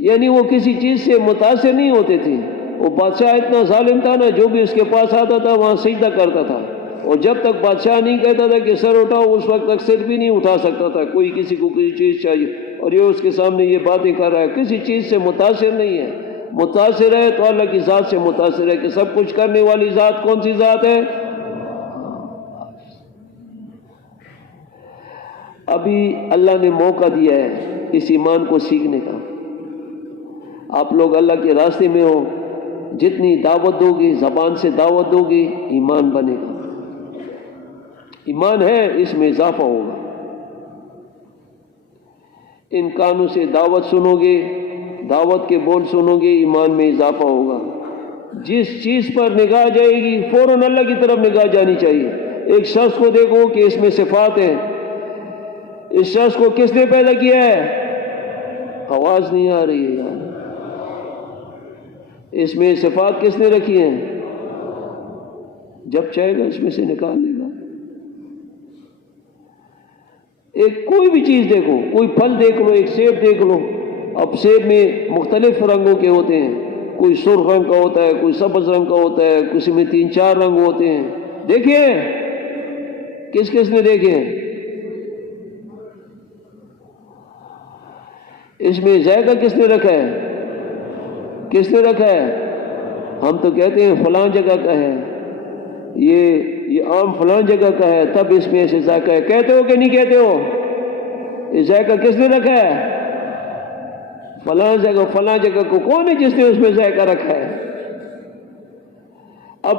یعنی وہ کسی چیز سے متاثر نہیں ہوتے تھے۔ وہ بادشاہ اتنا ظالم تھا نا، جو بھی اس کے پاس آتا تھا وہاں سجدہ کرتا تھا، اور جب تک بادشاہ نہیں کہتا تھا کہ سر اٹھاؤ، اس وقت تک سر بھی نہیں اٹھا سکتا تھا۔ کوئی کسی کو کسی چیز چاہیے اور یہ اس کے سامنے یہ باتیں کر رہا ہے، کسی چیز سے متاثر نہیں ہے۔ متاثر ہے تو اللہ کی ذات سے متاثر ہے کہ سب کچھ کرنے والی ذات کون سی ذات ہے؟ ابھی اللہ نے موقع دیا ہے اس ایمان کو سیکھنے کا۔ آپ لوگ اللہ کے راستے میں ہو، جتنی دعوت دو گے، زبان سے دعوت دو گے، ایمان بنے گا۔ ایمان ہے، اس میں اضافہ ہوگا۔ ان کانوں سے دعوت سنو گے، دعوت کے بول سنو گے، ایمان میں اضافہ ہوگا۔ جس چیز پر نگاہ جائے گی فوراً اللہ کی طرف نگاہ جانی چاہیے۔ ایک شخص کو دیکھو کہ اس میں صفات ہیں، اس شخص کو کس نے پیدا کیا ہے؟ آواز نہیں آ رہی ہے یار۔ اس میں صفات کس نے رکھی ہیں؟ جب چاہے گا اس میں سے نکال لے گا۔ ایک کوئی بھی چیز دیکھو، کوئی پھل دیکھ لو، ایک سیب دیکھ لو۔ اب سیب میں مختلف رنگوں کے ہوتے ہیں، کوئی سرخ رنگ کا ہوتا ہے، کوئی سبز رنگ کا ہوتا ہے، کسی میں 3-4 رنگ ہوتے ہیں۔ دیکھیں کس کس نے دیکھے ہیں؟ اس میں ذائقہ کس نے رکھا ہے؟ کس نے رکھا ہے؟ ہم تو کہتے ہیں فلاں جگہ کا ہے، یہ آم فلاں جگہ کا ہے، تب اس میں ایسے ذائقہ ہے۔ کہتے ہو کہ نہیں کہتے ہو؟ یہ ذائقہ کس نے رکھا ہے؟ فلاں جگہ۔ فلاں جگہ کو کون ہے جس نے اس میں ذائقہ رکھا ہے؟ اب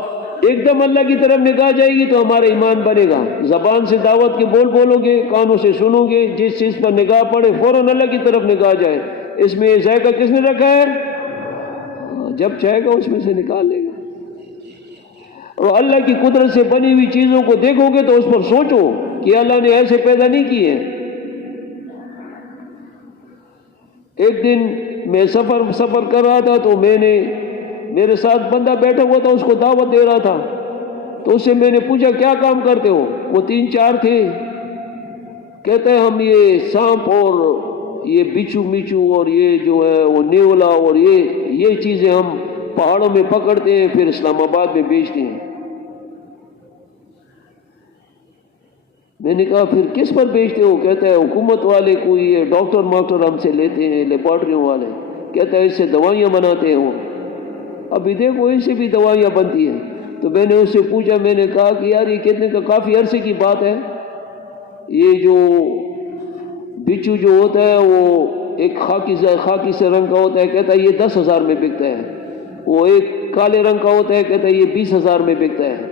ایک دم اللہ کی طرف نگاہ جائے گی تو ہمارا ایمان بنے گا۔ زبان سے دعوت کے بول بولو گے، کانوں سے سنو گے، جس چیز پر نگاہ پڑے فوراً اللہ کی طرف نگاہ جائے۔ اس میں یہ ذائقہ کس نے رکھا ہے؟ جب چاہے گا اس میں سے نکال لے گا۔ اور اللہ کی قدرت سے بنی ہوئی چیزوں کو دیکھو گے تو اس پر سوچو کہ اللہ نے ایسے پیدا نہیں کیے۔ ایک دن میں سفر کر رہا تھا تو میرے ساتھ بندہ بیٹھا ہوا تھا، اس کو دعوت دے رہا تھا، تو اس سے میں نے پوچھا کیا کام کرتے ہو؟ وہ 3-4 تھے۔ کہتے ہیں ہم یہ سانپ اور یہ بچو میچو اور یہ جو ہے وہ نیولا اور یہ چیزیں ہم پہاڑوں میں پکڑتے ہیں، پھر اسلام آباد میں بیچتے ہیں۔ میں نے کہا پھر کس پر بیچتے ہو؟ کہتا ہے حکومت والے کوئی یہ ڈاکٹر ہم سے لیتے ہیں، لیبارٹریوں والے۔ کہتا ہے اس سے دوائیاں بناتے ہیں وہ۔ ابھی دیکھو اس سے بھی دوائیاں بنتی ہیں۔ تو میں نے اس سے پوچھا، میں نے کہا کہ یار یہ کتنے کا، کافی عرصے کی بات ہے، یہ جو بچو جو ہوتا ہے وہ ایک خاکی سے رنگ کا ہوتا ہے، کہتا ہے یہ 10,000 میں بکتا ہے۔ وہ ایک کالے رنگ کا ہوتا ہے، کہتا ہے یہ 20,000 میں بکتا ہے۔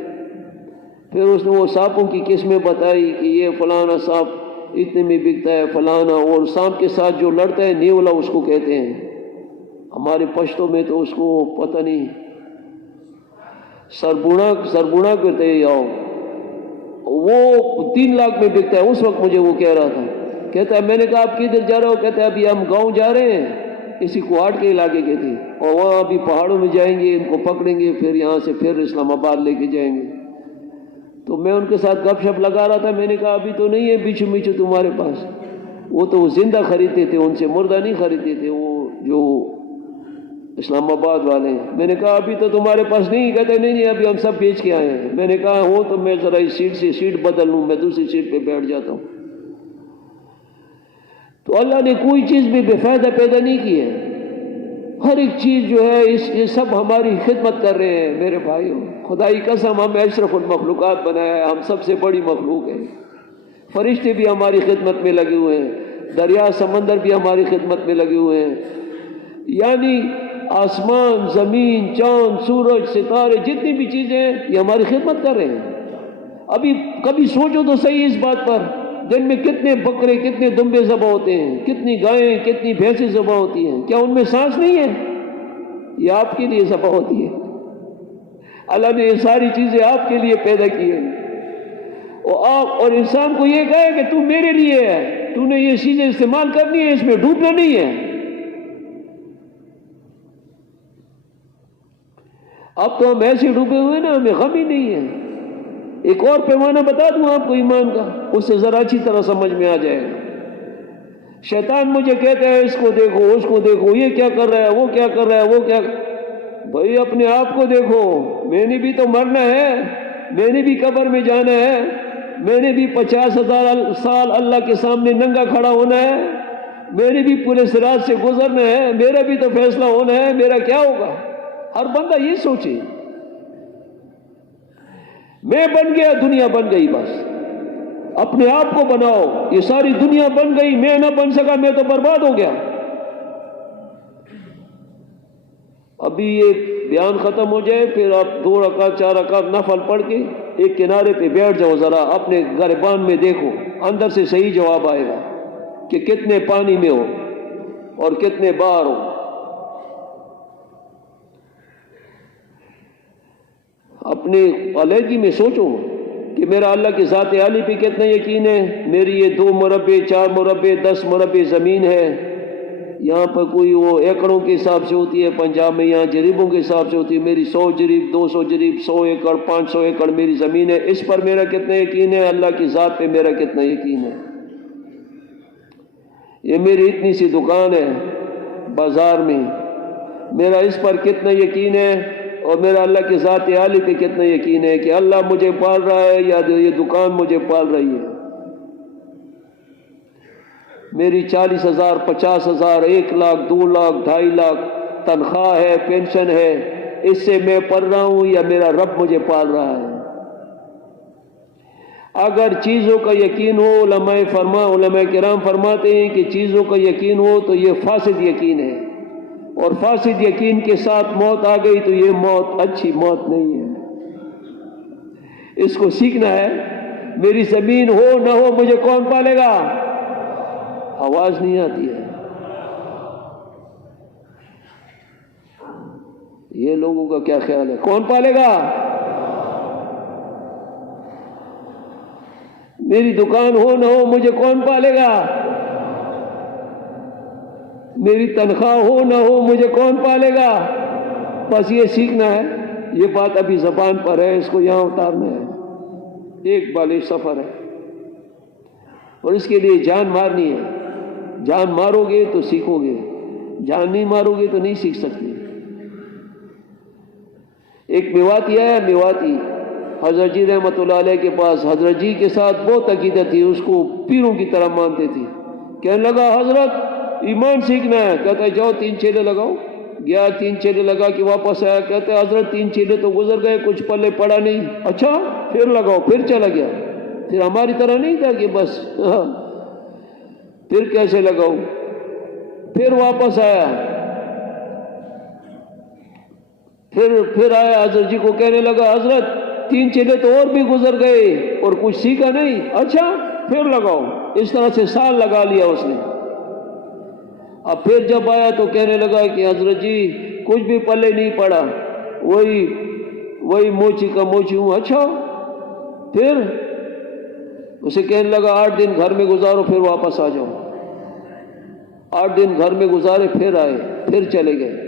پھر اس نے وہ سانپوں کی قسمیں بتائی کہ یہ فلانا سانپ اتنے میں بکتا ہے، فلانا، اور سانپ کے ساتھ جو لڑتا ہے نیولا اس کو کہتے ہیں، ہمارے پشتوں میں تو اس کو پتہ نہیں، سربونا کہتے ہیں، یا وہ 3 لاکھ میں بکتا ہے۔ اس وقت مجھے وہ کہہ رہا تھا، کہتا ہے میں نے کہا آپ کدھر جا رہے ہو؟ کہتا ہے ابھی ہم گاؤں جا رہے ہیں، اسی کوہاٹ کے علاقے کے تھے، اور وہاں ابھی پہاڑوں میں جائیں گے، ان کو پکڑیں گے، پھر یہاں سے پھر اسلام آباد لے کے جائیں گے۔ تو میں ان کے ساتھ گپ شپ لگا رہا تھا۔ میں نے کہا ابھی تو نہیں ہے بچو میچو تمہارے پاس، وہ تو زندہ خریدتے تھے، ان سے مردہ نہیں خریدتے تھے، وہ جو اسلام آباد والے ہیں۔ میں نے کہا ابھی تو تمہارے پاس نہیں؟ کہتے نہیں ابھی ہم سب بیچ کے آئے ہیں۔ میں نے کہا ہو تو میں ذرا اس سیٹ سے سیٹ بدل لوں، میں دوسری سیٹ پہ بیٹھ جاتا ہوں۔ تو اللہ نے کوئی چیز بھی بے فائدہ پیدا نہیں کی ہے، ہر ایک چیز جو ہے یہ سب ہماری خدمت کر رہے ہیں میرے بھائیوں۔ خدائی قسم ہم اشرف المخلوقات بنایا ہے، ہم سب سے بڑی مخلوق ہے۔ فرشتے بھی ہماری خدمت میں لگے ہوئے ہیں، دریا سمندر بھی ہماری خدمت میں لگے ہوئے ہیں۔ یعنی آسمان، زمین، چاند، سورج، ستارے، جتنی بھی چیزیں ہیں یہ ہماری خدمت کر رہے ہیں۔ ابھی کبھی سوچو تو صحیح اس بات پر، دن میں کتنے بکرے، کتنے دمبے ذبح ہوتے ہیں، کتنی گائیں، کتنی بھینسیں ذبح ہوتی ہیں، کیا ان میں سانس نہیں ہے؟ یہ آپ کے لیے ذبح ہوتی ہے۔ اللہ نے یہ ساری چیزیں آپ کے لیے پیدا کی ہیں، اور انسان کو یہ کہے کہ تو میرے لیے ہے، تو نے یہ چیزیں استعمال کرنی ہے، اس میں ڈوبنا نہیں ہے۔ اب تو ہم ایسے ڈوبے ہوئے نا، ہمیں غم ہی نہیں ہے۔ ایک اور پیمانہ بتا دوں آپ کو ایمان کا، اس سے ذرا اچھی طرح سمجھ میں آ جائے گا۔ شیطان مجھے کہتا ہے اس کو دیکھو، اس کو دیکھو، یہ کیا کر رہا ہے، وہ کیا کر رہا ہے، وہ کیا۔ بھائی اپنے آپ کو دیکھو، میں نے بھی تو مرنا ہے، میں نے بھی قبر میں جانا ہے، میں نے بھی 50,000 سال اللہ کے سامنے ننگا کھڑا ہونا ہے، میں نے بھی پورے صراط سے گزرنا ہے، میرا بھی تو فیصلہ ہونا ہے، میرا کیا ہوگا۔ ہر بندہ یہ سوچے، میں بن گیا، دنیا بن گئی، بس اپنے آپ کو بناؤ۔ یہ ساری دنیا بن گئی، میں نہ بن سکا، میں تو برباد ہو گیا۔ ابھی یہ بیان ختم ہو جائے، پھر آپ 2 رکعت 4 رکعت نفل پڑھ کے ایک کنارے پہ بیٹھ جاؤ، ذرا اپنے گریبان میں دیکھو، اندر سے صحیح جواب آئے گا کہ کتنے پانی میں ہو اور کتنے باہر ہو۔ اپنی علیحدگی میں سوچو کہ میرا اللہ کی ذات عالی پہ کتنا یقین ہے۔ میری یہ 2 مربع 4 مربع 10 مربع زمین ہے، یہاں پر کوئی وہ ایکڑوں کے حساب سے ہوتی ہے، پنجاب میں یہاں جریبوں کے حساب سے ہوتی ہے۔ میری 100 جریب 200 جریب 100 ایکڑ 500 ایکڑ میری زمین ہے، اس پر میرا کتنا یقین ہے، اللہ کی ذات پہ میرا کتنا یقین ہے۔ یہ میری اتنی سی دکان ہے بازار میں، میرا اس پر کتنا یقین ہے، اور میرا اللہ کی ذات عالی پہ کتنا یقین ہے کہ اللہ مجھے پال رہا ہے یا یہ دکان مجھے پال رہی ہے۔ میری 40,000 50,000 1 لاکھ 2 لاکھ 2.5 لاکھ تنخواہ ہے، پینشن ہے، اس سے میں پڑھ رہا ہوں یا میرا رب مجھے پال رہا ہے۔ اگر چیزوں کا یقین ہو، علماء کرام فرماتے ہیں کہ چیزوں کا یقین ہو تو یہ فاسد یقین ہے، اور فاسد یقین کے ساتھ موت آ گئی تو یہ موت اچھی موت نہیں ہے۔ اس کو سیکھنا ہے۔ میری زمین ہو نہ ہو مجھے کون پالے گا؟ آواز نہیں آتی ہے۔ یہ لوگوں کا کیا خیال ہے؟ کون پالے گا؟ میری دکان ہو نہ ہو مجھے کون پالے گا؟ میری تنخواہ ہو نہ ہو مجھے کون پالے گا؟ بس یہ سیکھنا ہے۔ یہ بات ابھی زبان پر ہے، اس کو یہاں اتارنا ہے، ایک بالغ سفر ہے، اور اس کے لیے جان مارنی ہے۔ جان مارو گے تو سیکھو گے، جان نہیں مارو گے تو نہیں سیکھ سکتے۔ ایک میواتی ہے، میواتی حضرت جی رحمۃ اللہ علیہ کے پاس، حضرت جی کے ساتھ بہت عقیدت تھی، اس کو پیروں کی طرح مانتے تھے۔ کہنے لگا حضرت ایمان سیکھنا ہے، کہتا ہے جاؤ 3 چیلے لگاؤ۔ گیا 3 چیلے لگا کے واپس آیا، کہتے ہیں حضرت 3 چیلے تو گزر گئے، کچھ پلے پڑا نہیں۔ اچھا پھر لگاؤ، پھر چلا گیا۔ پھر ہماری طرح نہیں تھا کہ بس پھر کیسے لگاؤ، پھر واپس آیا، پھر آیا حضرت جی کو کہنے لگا حضرت 3 چیلے تو اور بھی گزر گئے اور کچھ سیکھا نہیں۔ اچھا پھر لگاؤ۔ اس طرح سے سال لگا لیا اس نے۔ اب پھر جب آیا تو کہنے لگا کہ حضرت جی کچھ بھی پلے نہیں پڑا، وہی موچی کا موچی ہوں۔ اچھا پھر اسے کہنے لگا 8 دن گھر میں گزارو پھر واپس آ جاؤ۔ 8 دن گھر میں گزارے، پھر آئے، پھر چلے گئے۔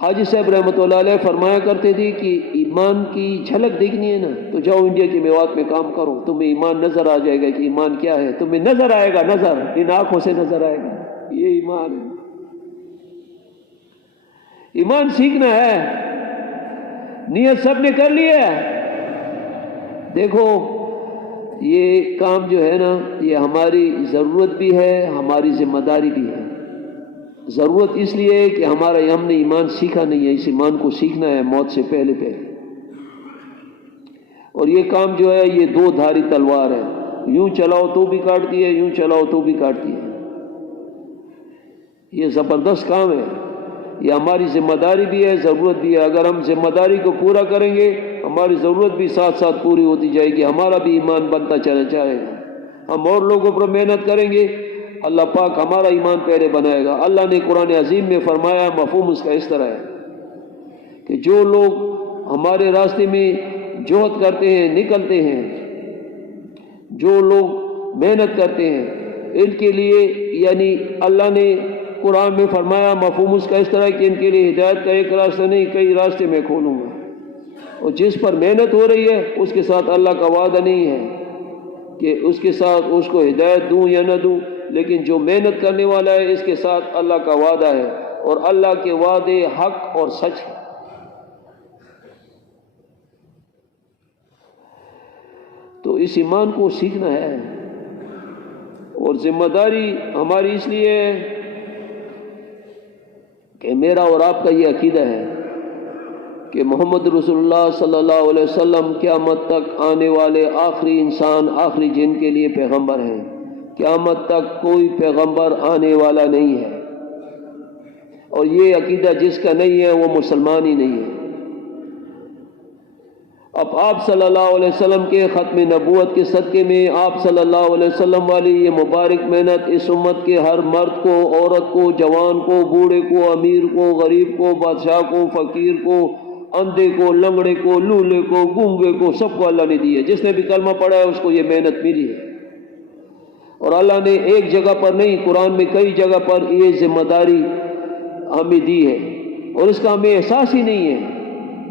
حاجی صاحب رحمۃ اللہ علیہ فرمایا کرتے تھے کہ ایمان کی جھلک دیکھنی ہے نا تو جاؤ انڈیا کے میوات میں کام کرو، تمہیں ایمان نظر آ جائے گا کہ ایمان کیا ہے، تمہیں نظر آئے گا، نظر ان آنکھوں سے نظر آئے گا، یہ ایمان ہے۔ ایمان سیکھنا ہے، نیت سب نے کر لی ہے۔ دیکھو یہ کام جو ہے نا یہ ہماری ضرورت بھی ہے، ہماری ذمہ داری بھی ہے۔ ضرورت اس لیے ہے کہ ہم نے ایمان سیکھا نہیں ہے، اس ایمان کو سیکھنا ہے موت سے پہلے۔ اور یہ کام جو ہے یہ 2 دھاری تلوار ہے، یوں چلاؤ تو بھی کاٹتی ہے، یوں چلاؤ تو بھی کاٹتی ہے۔ یہ زبردست کام ہے۔ یہ ہماری ذمہ داری بھی ہے، ضرورت بھی ہے۔ اگر ہم ذمہ داری کو پورا کریں گے ہماری ضرورت بھی ساتھ ساتھ پوری ہوتی جائے گی، ہمارا بھی ایمان بنتا چلا جائے گا۔ ہم اور لوگوں پر محنت کریں گے، اللہ پاک ہمارا ایمان پہلے بنائے گا۔ اللہ نے قرآن عظیم میں فرمایا، مفہوم اس کا اس طرح ہے کہ جو لوگ ہمارے راستے میں جہد کرتے ہیں، نکلتے ہیں، جو لوگ محنت کرتے ہیں، ان کے لیے یعنی اللہ نے قرآن میں فرمایا، مفہوم اس کا اس طرح ہے کہ ان کے لیے ہدایت کا ایک راستہ نہیں، کئی راستے میں کھولوں گا۔ اور جس پر محنت ہو رہی ہے اس کے ساتھ اللہ کا وعدہ نہیں ہے کہ اس کے ساتھ اس کو ہدایت دوں یا نہ دوں، لیکن جو محنت کرنے والا ہے اس کے ساتھ اللہ کا وعدہ ہے، اور اللہ کے وعدے حق اور سچ ہے۔ تو اس ایمان کو سیکھنا ہے، اور ذمہ داری ہماری اس لیے ہے کہ میرا اور آپ کا یہ عقیدہ ہے کہ محمد رسول اللہ صلی اللہ علیہ وسلم قیامت تک آنے والے آخری انسان، آخری جن کے لیے پیغمبر ہیں۔ قیامت تک کوئی پیغمبر آنے والا نہیں ہے، اور یہ عقیدہ جس کا نہیں ہے وہ مسلمان ہی نہیں ہے۔ اب آپ صلی اللہ علیہ وسلم کے ختم نبوت کے صدقے میں آپ صلی اللہ علیہ وسلم والی یہ مبارک محنت اس امت کے ہر مرد کو، عورت کو، جوان کو، بوڑھے کو، امیر کو، غریب کو، بادشاہ کو، فقیر کو، اندھے کو، لنگڑے کو، لولے کو، گونگے کو، سب کو اللہ نے دی ہے۔ جس نے بھی کلمہ پڑھا ہے اس کو یہ محنت ملی ہے، اور اللہ نے ایک جگہ پر نہیں، قرآن میں کئی جگہ پر یہ ذمہ داری ہمیں دی ہے، اور اس کا ہمیں احساس ہی نہیں ہے۔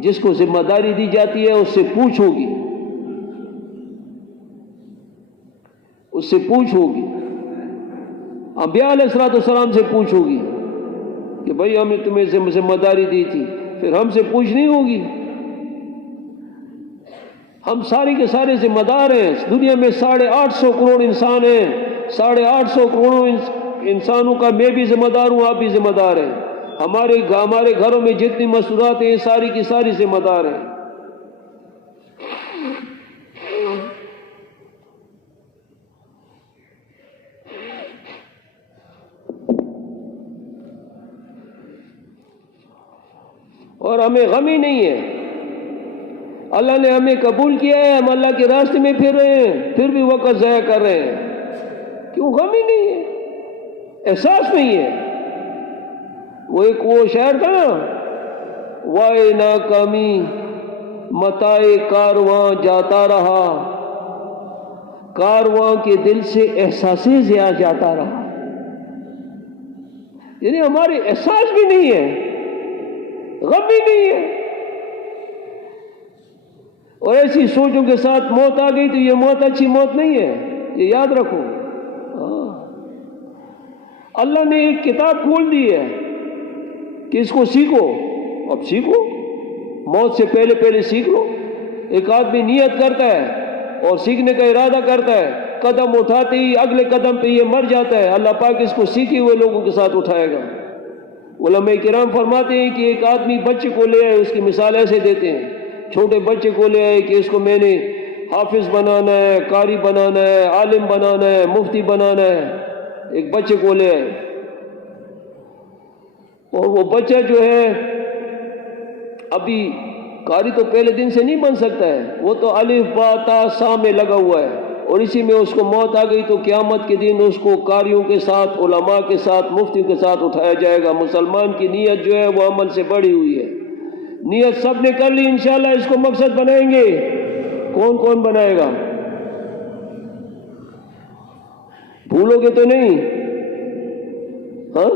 جس کو ذمہ داری دی جاتی ہے اس سے پوچھ ہوگی، اس سے پوچھ ہوگی، انبیاء علیہ السلام سے پوچھ ہوگی کہ بھئی ہم نے تمہیں ذمہ داری دی تھی، پھر ہم سے پوچھ نہیں ہوگی۔ ہم سارے کے سارے ذمہ دار ہیں۔ دنیا میں 850 کروڑ انسان ہیں، 850 کروڑ انسانوں کا میں بھی ذمہ دار ہوں، آپ بھی ذمہ دار ہیں۔ ہمارے گھروں میں جتنی مصروفات ہیں ساری کی ساری ذمہ دار ہیں۔ اور ہمیں غم ہی نہیں ہے، اللہ نے ہمیں قبول کیا ہے، ہم اللہ کے راستے میں پھر رہے ہیں، پھر بھی وقت ضائع کر رہے ہیں، کیوں؟ غم ہی نہیں ہے، احساس نہیں ہے۔ وہ شعر تھا نا، وائے ناکامی متائے کارواں جاتا رہا، کارواں کے دل سے احساس زیا جاتا رہا۔ یعنی ہمارے احساس بھی نہیں ہے، غم بھی نہیں ہے، اور ایسی سوچوں کے ساتھ موت آ گئی تو یہ موت اچھی موت نہیں ہے، یہ یاد رکھو۔ اللہ نے ایک کتاب کھول دی ہے کہ اس کو سیکھو، اب سیکھو، موت سے پہلے پہلے سیکھ لو۔ ایک آدمی نیت کرتا ہے اور سیکھنے کا ارادہ کرتا ہے، قدم اٹھاتے ہی اگلے قدم پہ یہ مر جاتا ہے، اللہ پاک اس کو سیکھے ہوئے لوگوں کے ساتھ اٹھائے گا۔ علماء کرام فرماتے ہیں کہ ایک آدمی بچے کو لے آئے، اس کی مثال ایسے دیتے ہیں، چھوٹے بچے کو لے آئے کہ اس کو میں نے حافظ بنانا ہے، قاری بنانا ہے، عالم بنانا ہے، مفتی بنانا ہے۔ ایک بچے کو لے آئے، اور وہ بچہ جو ہے ابھی قاری تو پہلے دن سے نہیں بن سکتا ہے، وہ تو الف با تا سا میں لگا ہوا ہے، اور اسی میں اس کو موت آ گئی تو قیامت کے دن اس کو قاریوں کے ساتھ، علماء کے ساتھ، مفتیوں کے ساتھ اٹھایا جائے گا۔ مسلمان کی نیت جو ہے وہ عمل سے بڑی ہوئی ہے، نیت سب نے کر لی، انشاءاللہ اس کو مقصد بنائیں گے۔ کون کون بنائے گا؟ بھولو گے تو نہیں؟ ہاں،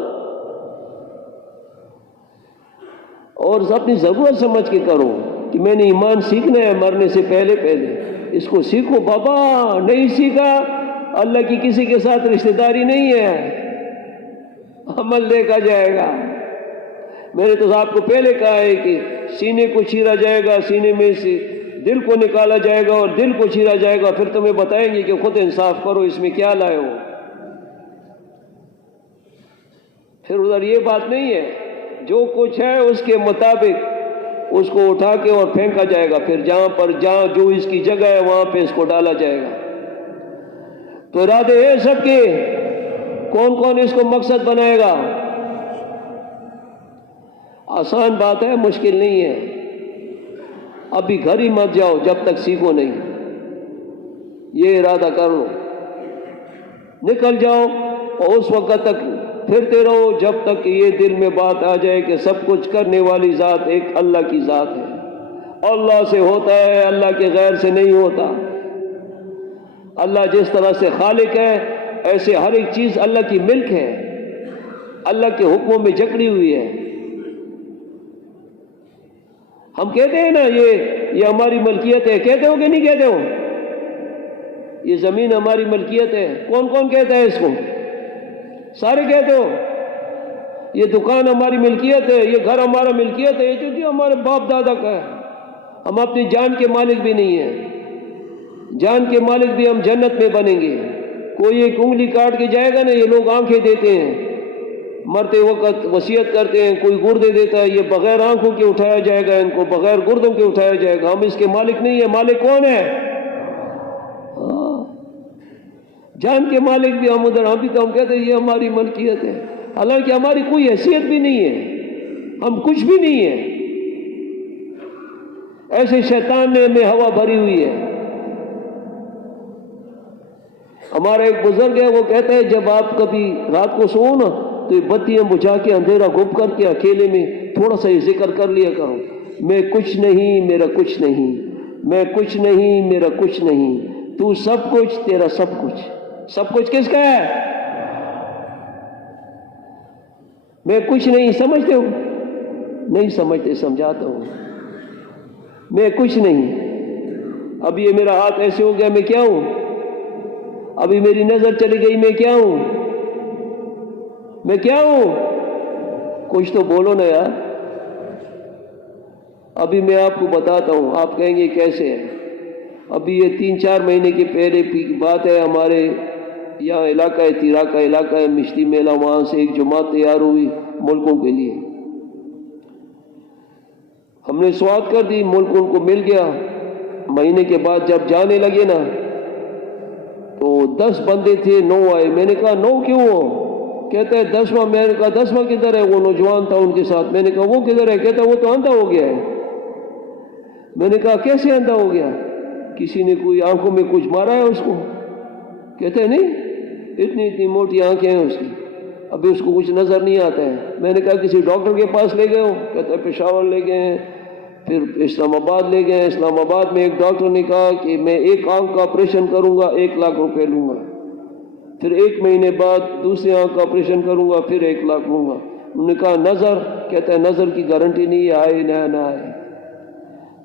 اور اپنی ضرورت سمجھ کے کرو کہ میں نے ایمان سیکھنا ہے مرنے سے پہلے پہلے، اس کو سیکھو بابا۔ نہیں سیکھا، اللہ کی کسی کے ساتھ رشتہ داری نہیں ہے، عمل دیکھا جائے گا۔ میں نے تو آپ کو پہلے کہا ہے کہ سینے کو چیرا جائے گا، سینے میں سے دل کو نکالا جائے گا، اور دل کو چیرا جائے گا، پھر تمہیں بتائیں گے کہ خود انصاف کرو، اس میں کیا لائے ہو۔ پھر ادھر یہ بات نہیں ہے، جو کچھ ہے اس کے مطابق اس کو اٹھا کے اور پھینکا جائے گا، پھر جہاں جو اس کی جگہ ہے وہاں پہ اس کو ڈالا جائے گا۔ تو ارادے ہیں سب کے، کون کون اس کو مقصد بنائے گا؟ آسان بات ہے، مشکل نہیں ہے. ابھی گھر ہی مت جاؤ جب تک سیکھو نہیں. یہ ارادہ کر لو، نکل جاؤ اور اس وقت تک پھرتے رہو جب تک کہ یہ دل میں بات آ جائے کہ سب کچھ کرنے والی ذات ایک اللہ کی ذات ہے. اللہ سے ہوتا ہے، اللہ کے غیر سے نہیں ہوتا. اللہ جس طرح سے خالق ہے ایسے ہر ایک چیز اللہ کی ملک ہے، اللہ کے حکموں میں جکڑی ہوئی ہے. ہم کہتے ہیں نا یہ ہماری ملکیت ہے، کہتے ہو کہ نہیں کہتے ہو؟ یہ زمین ہماری ملکیت ہے. کون کون کہتا ہے اس کو؟ سارے کہتے ہو. یہ دکان ہماری ملکیت ہے، یہ گھر ہمارا ملکیت ہے، یہ چونکہ ہمارے باپ دادا کا ہے. ہم اپنی جان کے مالک بھی نہیں ہیں. جان کے مالک بھی ہم جنت میں بنیں گے. کوئی ایک انگلی کاٹ کے جائے گا نا، یہ لوگ آنکھیں دیتے ہیں، مرتے وقت وصیت کرتے ہیں، کوئی گردے دیتا ہے، یہ بغیر آنکھوں کے اٹھایا جائے گا، ان کو بغیر گردوں کے اٹھایا جائے گا. ہم اس کے مالک نہیں ہیں. مالک کون ہے؟ جان کے مالک بھی ہم ادھر. ہم کہتے ہیں یہ ہماری ملکیت ہے، حالانکہ ہماری کوئی حیثیت بھی نہیں ہے، ہم کچھ بھی نہیں ہیں. ایسے شیطان نے ہمیں ہوا بھری ہوئی ہے. ہمارا ایک بزرگ ہے، وہ کہتا ہے جب آپ کبھی رات کو سو نا تو یہ بتیاں بجھا کے اندھیرا گھپ کر کے اکیلے میں تھوڑا سا یہ ذکر کر لیا کرو، میں کچھ نہیں میرا کچھ نہیں، میں کچھ نہیں میرا کچھ نہیں، تو سب کچھ تیرا سب کچھ. سب کچھ کس کا ہے؟ میں کچھ نہیں. سمجھتے ہو؟ نہیں سمجھتے، سمجھاتا ہوں. میں کچھ نہیں. اب یہ میرا ہاتھ ایسے ہو گیا، میں کیا ہوں؟ ابھی میری نظر چلی گئی، میں کیا ہوں؟ میں کیا ہوں؟ کچھ تو بولو نا یار. ابھی میں آپ کو بتاتا ہوں، آپ کہیں گے کیسے ہے. ابھی یہ 3-4 مہینے کے پہلے کی بات ہے. ہمارے یہاں علاقہ ہے، تیرا کا علاقہ ہے، مشتی میلہ، وہاں سے ایک جماعت تیار ہوئی ملکوں کے لیے. ہم نے سوات کر دی، ملک ان کو مل گیا. مہینے کے بعد جب جانے لگے نا تو 10 بندے تھے، 9 آئے. میں نے کہا 9 کیوں ہو؟ کہتا ہے 10واں. میں نے کہا 10واں کدھر ہے؟ وہ نوجوان تھا ان کے ساتھ. میں نے کہا وہ کدھر ہے؟ کہتا ہے وہ تو اندھا ہو گیا ہے. میں نے کہا کیسے اندھا ہو گیا؟ کسی نے کوئی آنکھوں میں کچھ مارا ہے اس کو؟ کہتے ہیں نہیں، اتنی موٹی آنکھیں ہیں اس کی، ابھی اس کو کچھ نظر نہیں آتا ہے. میں نے کہا کسی ڈاکٹر کے پاس لے گئے ہو؟ کہتا ہے پشاور لے گئے ہیں، پھر اسلام آباد لے گئے. اسلام آباد میں ایک ڈاکٹر نے کہا کہ میں ایک آنکھ کا آپریشن کروں گا 1 لاکھ روپے لوں گا. پھر 1 مہینے بعد دوسری آنکھ کا آپریشن کروں گا، پھر 1 لاکھ لوں گا. انہوں نے کہا نظر؟ کہتا ہے نظر کی گارنٹی نہیں ہے، آئے نہ آئے.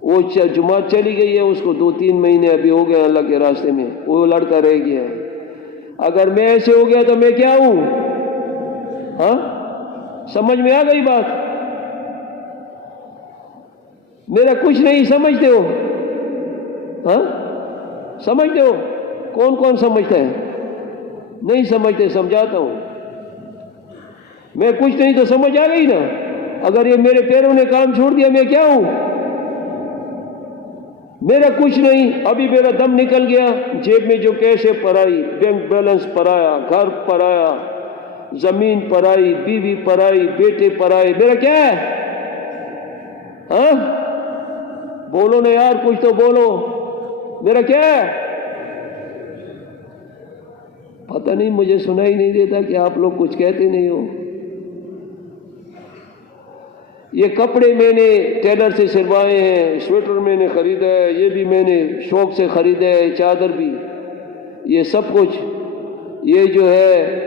وہ جماعت چلی گئی ہے، اس کو 2-3 مہینے ابھی ہو گئے اللہ کے راستے میں، وہ لڑکا رہ گیا ہے. اگر میں ایسے ہو گیا تو میں کیا ہوں؟ ہاں، سمجھ میں آ گئی بات؟ میرا کچھ نہیں. سمجھتے ہو؟ ہاں سمجھتے ہو؟ کون کون سمجھتا ہے؟ نہیں سمجھتے، سمجھاتا ہوں. میں کچھ نہیں تو سمجھ آ گئی نا. اگر یہ میرے پیروں نے کام چھوڑ دیا میں کیا ہوں؟ میرا کچھ نہیں. ابھی میرا دم نکل گیا، جیب میں جو کیش ہے پرائی، بینک بیلنس پرایا، گھر پرایا، زمین پرائی، بیوی پرائی، بیٹے پرائے. میرا کیا ہے؟ ہاں بولو نا یار، کچھ تو بولو. میرا کیا ہے؟ پتہ نہیں، مجھے سنائی نہیں دیتا کہ آپ لوگ کچھ کہتے نہیں ہو. یہ کپڑے میں نے ٹیلر سے سلوائے ہیں، سویٹر میں نے خریدا ہے، یہ بھی میں نے شوق سے خریدا ہے، چادر بھی، یہ سب کچھ. یہ جو ہے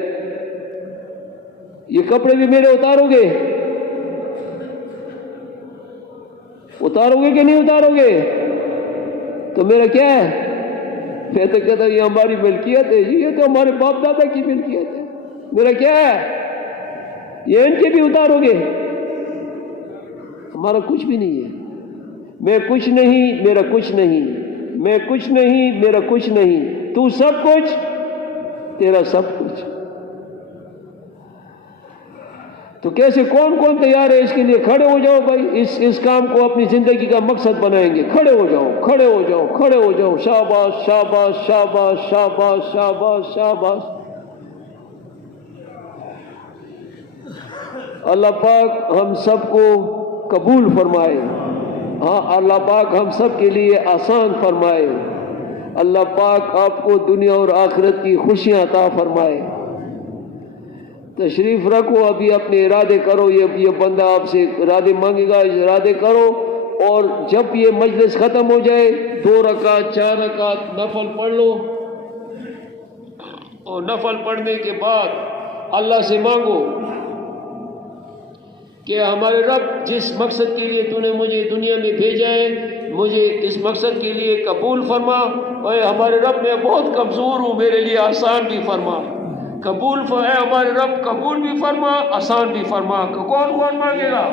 یہ کپڑے بھی میرے اتارو گے؟ اتارو گے کہ نہیں اتارو گے؟ تو میرا کیا ہے؟ میں تو کہتا یہ ہماری ملکیت ہے، یہ تو ہمارے باپ دادا کی ملکیت ہے. میرا کیا ہے؟ یہ ان کے بھی اتارو گے؟ ہمارا کچھ بھی نہیں ہے. میں کچھ نہیں میرا کچھ نہیں، میں کچھ نہیں میرا کچھ نہیں، تو سب کچھ تیرا سب کچھ. تو کیسے کون کون تیار ہے اس کے لیے؟ کھڑے ہو جاؤ بھائی، اس کام کو اپنی زندگی کا مقصد بنائیں گے. کھڑے ہو جاؤ، کھڑے ہو جاؤ، کھڑے ہو جاؤ. شاباش شاباش شاباش شاباش شاباش شاباش. اللہ پاک ہم سب کو قبول فرمائے. ہاں اللہ پاک ہم سب کے لیے آسان فرمائے. اللہ پاک آپ کو دنیا اور آخرت کی خوشیاں عطا فرمائے. تشریف رکھو، ابھی اپنے ارادے کرو. یہ بندہ آپ سے ارادے مانگے گا، ارادے کرو. اور جب یہ مجلس ختم ہو جائے 2 رکعت 4 رکعت نفل پڑھ لو، اور نفل پڑھنے کے بعد اللہ سے مانگو کہ ہمارے رب جس مقصد کے لیے تو نے مجھے دنیا میں بھیجا ہے، مجھے اس مقصد کے لیے قبول فرما. اے ہمارے رب میں بہت کمزور ہوں، میرے لیے آسان بھی فرما. قبول اے ہمارے رب قبول بھی فرما، آسان بھی فرما. کون مانگے گا؟